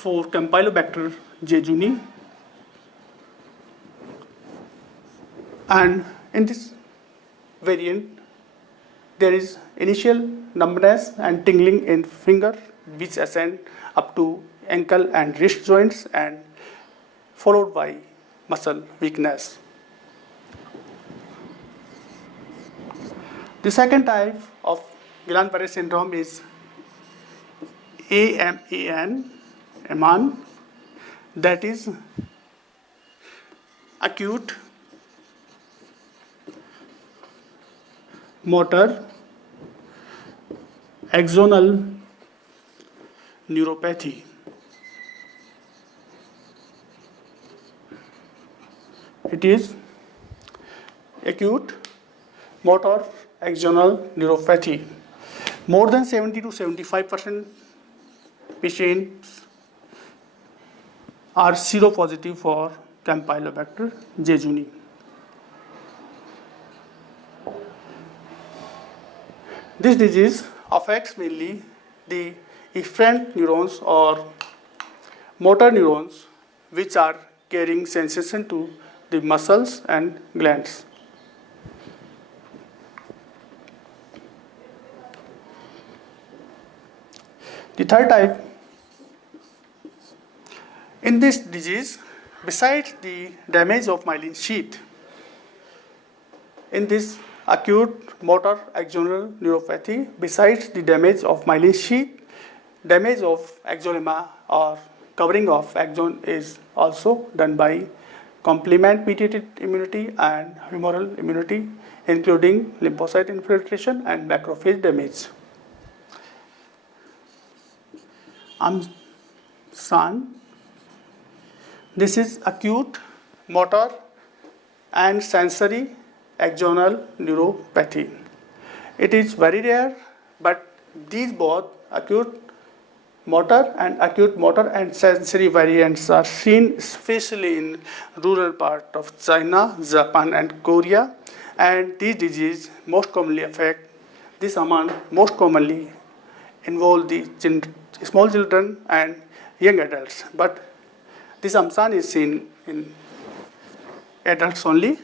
for Campylobacter jejuni, and in this variant there is initial numbness and tingling in finger which ascend up to ankle and wrist joints and followed by muscle weakness. The second type of Guillain Barre syndrome is AMAN, that is acute motor axonal neuropathy. It is acute motor axonal neuropathy. More than 70 to 75% patients are seropositive for Campylobacter jejuni. This disease affects mainly the efferent neurons or motor neurons which are carrying sensation to the muscles and glands. The third type, in this disease, besides the damage of myelin sheath, in this acute motor axonal neuropathy, besides the damage of myelin sheath, damage of axonema or covering of axon is also done by complement-mediated immunity and humoral immunity, including lymphocyte infiltration and macrophage damage. This is acute motor and sensory axonal neuropathy. It is very rare, but these both acute motor and sensory variants are seen especially in rural part of China, Japan and Korea, and these diseases most commonly involve the small children and young adults, but this AMSAN is seen in adults only.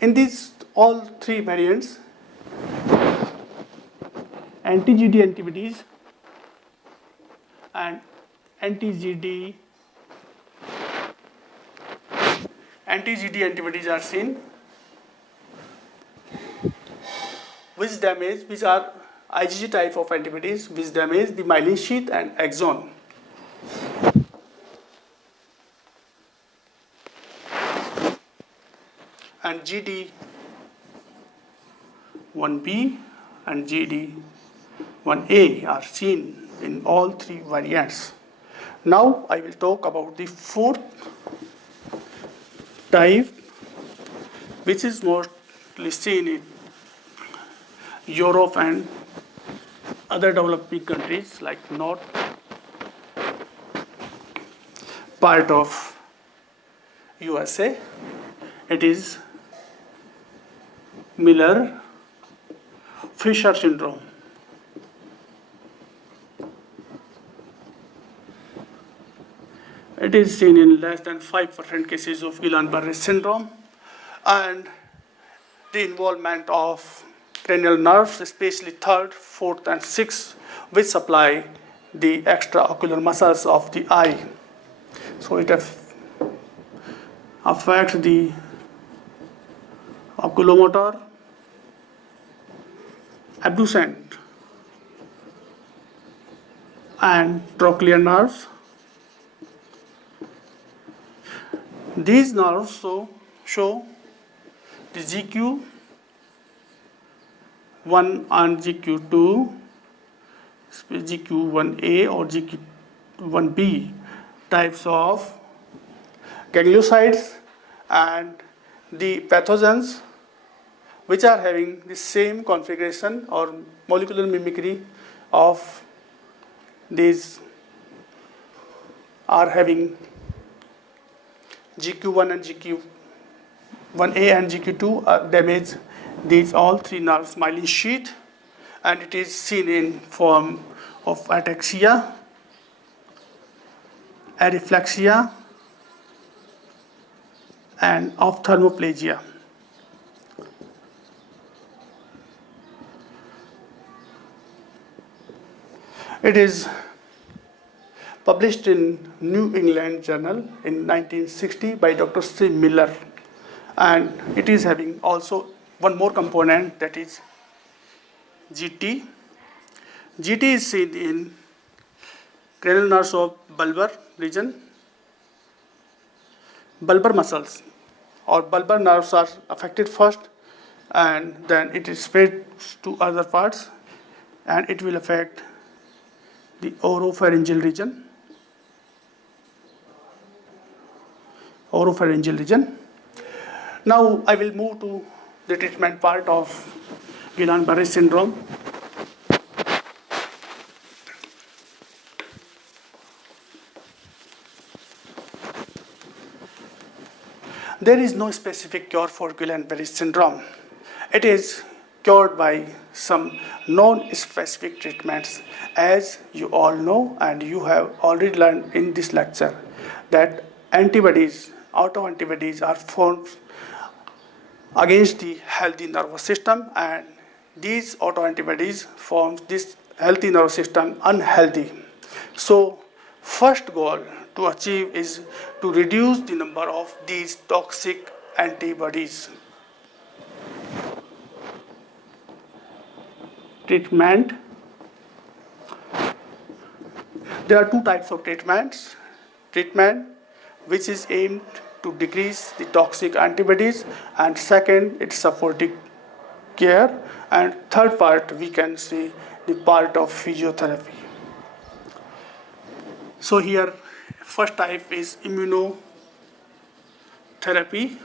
In these all three variants, anti-GD antibodies and anti-GD antibodies are seen, which are IgG type of antibodies which damage the myelin sheath and axon. And GD1B and GD1A are seen in all three variants. Now I will talk about the fourth type, which is mostly seen in Europe and other developing countries like north part of USA. It is Miller-Fisher syndrome. It is seen in less than 5% cases of Guillain Barre syndrome, and the involvement of cranial nerves, especially third, fourth, and sixth, which supply the extraocular muscles of the eye. So it affects the oculomotor, abducent, and trochlear nerves. These nerves show the GQ1 and GQ2, GQ1A or GQ1B types of gangliosides, and the pathogens which are having the same configuration or molecular mimicry of these are having GQ1 and GQ1A and GQ2 damage these all three nerves, myelin sheath, and it is seen in form of ataxia, areflexia, and ophthalmoplegia. It is published in New England Journal in 1960 by Dr. C. Miller, and it is having also one more component, that is GT. GT is seen in cranial nerves of bulbar region. Bulbar muscles or bulbar nerves are affected first, and then it is spread to other parts, and it will affect the oropharyngeal region. Now I will move to the treatment part of Guillain Barre syndrome. There is no specific cure for Guillain Barre syndrome. It is cured by some non-specific treatments. As you all know, and you have already learned in this lecture, that autoantibodies are formed against the healthy nervous system, and these autoantibodies form this healthy nervous system unhealthy. So first goal to achieve is to reduce the number of these toxic antibodies. Treatment. There are two types of treatments. Treatment which is aimed to decrease the toxic antibodies, and second, it's supportive care, and third part we can see the part of physiotherapy. So here first type is immunotherapy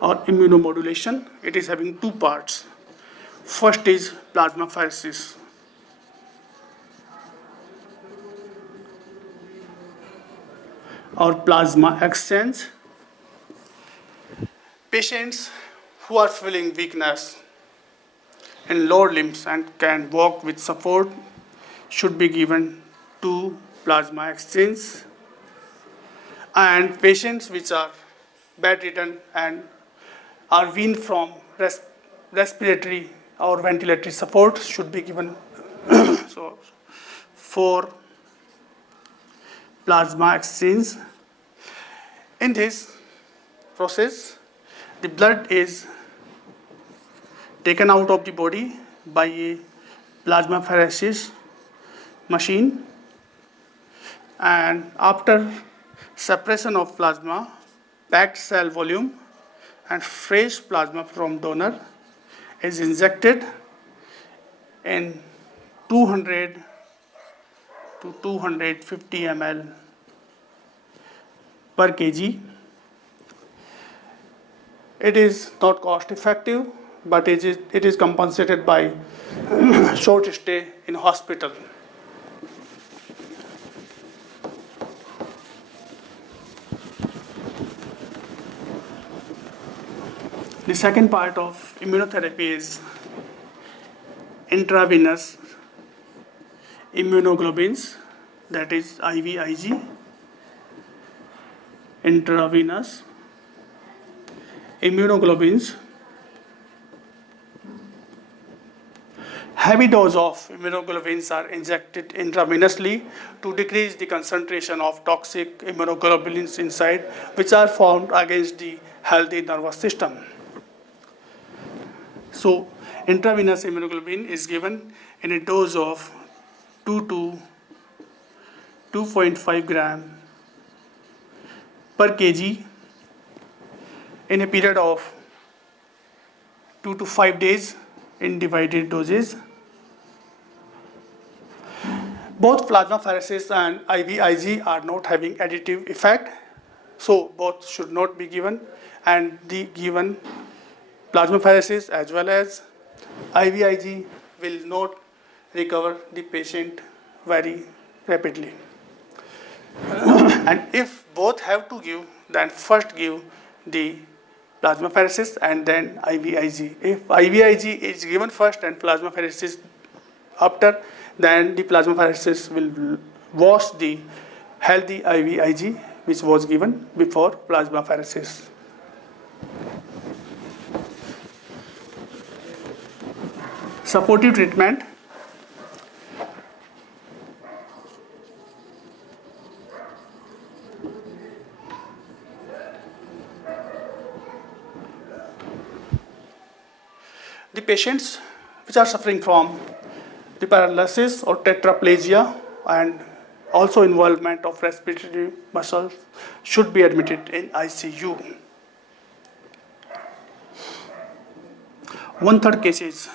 or immunomodulation. It is having two parts. First is plasmapheresis. Or plasma exchange. Patients who are feeling weakness in lower limbs and can walk with support should be given to plasma exchange. And patients which are bedridden and are weaned from respiratory or ventilatory support should be given for plasma exchange. In this process, the blood is taken out of the body by a plasmapheresis machine, and after separation of plasma, packed cell volume and fresh plasma from donor is injected in 200 to 250 ml per kg. It is not cost effective, but it is compensated by short stay in hospital. The second part of immunotherapy is intravenous immunoglobulins, that is IVIG. Intravenous immunoglobulins. Heavy dose of immunoglobulins are injected intravenously to decrease the concentration of toxic immunoglobulins inside, which are formed against the healthy nervous system. So intravenous immunoglobulin is given in a dose of 2 to 2.5 gram per kg in a period of 2 to 5 days in divided doses. Both plasmapheresis and IVIG are not having additive effect, so both should not be given, and the given plasmapheresis as well as IVIG will not recover the patient very rapidly. And if both have to give, then first give the plasmapheresis, and then IVIG. If IVIG is given first and plasmapheresis after, then the plasmapheresis will wash the healthy IVIG which was given before plasmapheresis. Supportive treatment. The patients which are suffering from the paralysis or tetraplegia and also involvement of respiratory muscles should be admitted in ICU. 1/3 cases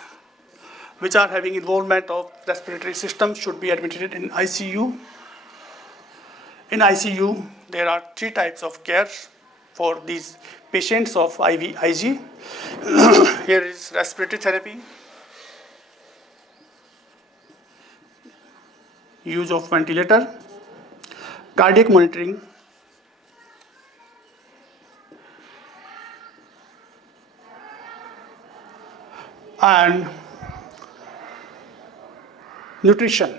which are having involvement of respiratory system should be admitted in ICU. In ICU, there are 3 types of care for these patients of IVIG. Here is respiratory therapy, use of ventilator, cardiac monitoring, and nutrition.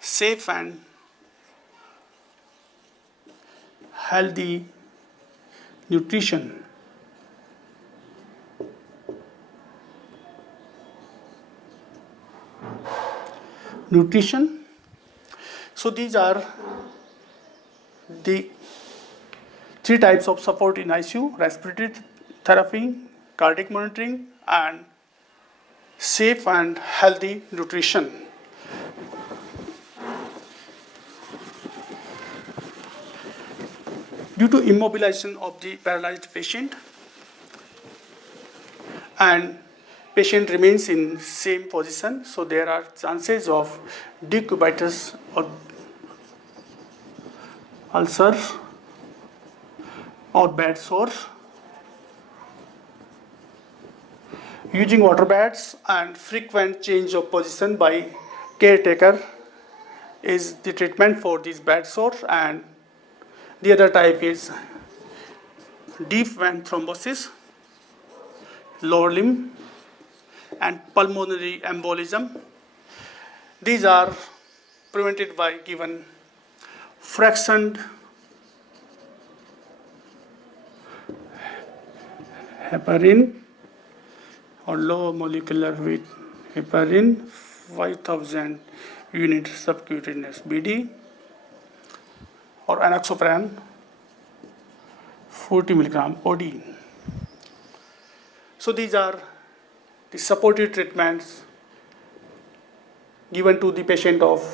Safe and healthy nutrition. So these are the 3 types of support in ICU: respiratory therapy, cardiac monitoring, and safe and healthy nutrition. Due to immobilization of the paralyzed patient and patient remains in same position, so there are chances of decubitus or ulcer or bed sores. Using water baths and frequent change of position by caretaker is the treatment for these bed sores. And the other type is deep vein thrombosis, lower limb, and pulmonary embolism. These are prevented by given fractioned heparin or low molecular weight heparin 5000 units subcutaneous BD, or enoxaparin 40 milligram OD. So these are the supportive treatments given to the patient of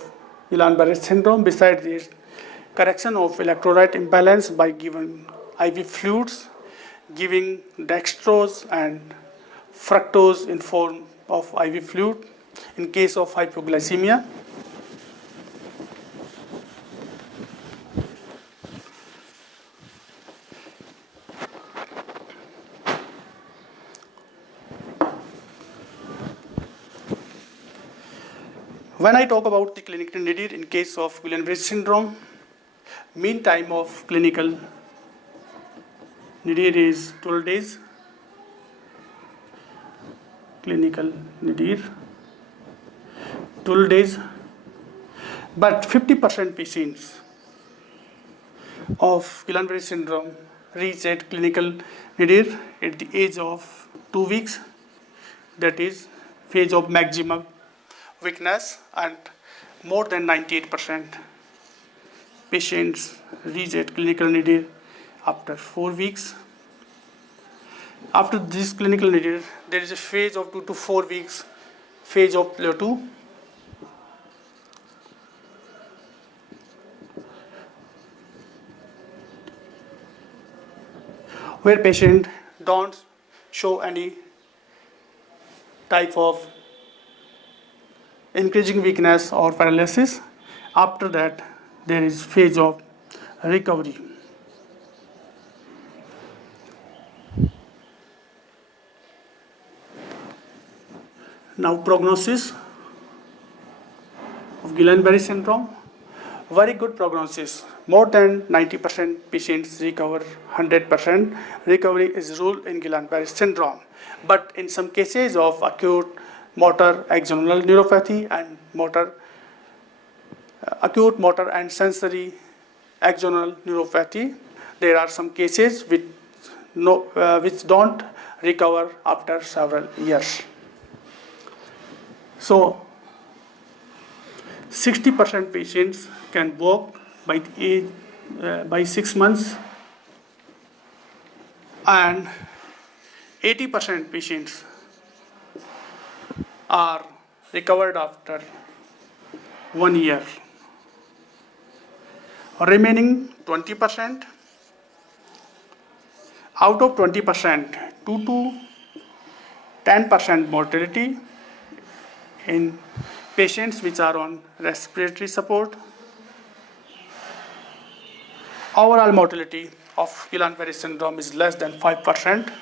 Guillain Barre syndrome. Besides this, correction of electrolyte imbalance by giving IV fluids, giving dextrose and fructose in form of IV fluid in case of hypoglycemia. When I talk about the clinical nadir in case of Guillain Barre syndrome, mean time of clinical nadir is 12 days. Clinical nadir 12 days, but 50% patients of Guillain Barre syndrome reach at clinical nadir at the age of 2 weeks, that is phase of maximum weakness, and more than 98% patients reach at clinical nadir after 4 weeks. After this clinical nadir, there is a phase of 2 to 4 weeks, phase of plateau. Where patient don't show any type of increasing weakness or paralysis. After that, there is phase of recovery. Now, prognosis of Guillain Barre syndrome. very good prognosis. More than 90% patients recover, 100% recovery is ruled in Guillain-Barre syndrome. But in some cases of acute motor axonal neuropathy and acute motor and sensory axonal neuropathy, there are some cases which don't recover after several years. So 60% patients can walk by 6 months, and 80% patients are recovered after 1 year. Remaining 20%, out of 20%, 2 to 10% mortality in patients which are on respiratory support. Overall mortality of Guillain-Barre syndrome is less than 5%.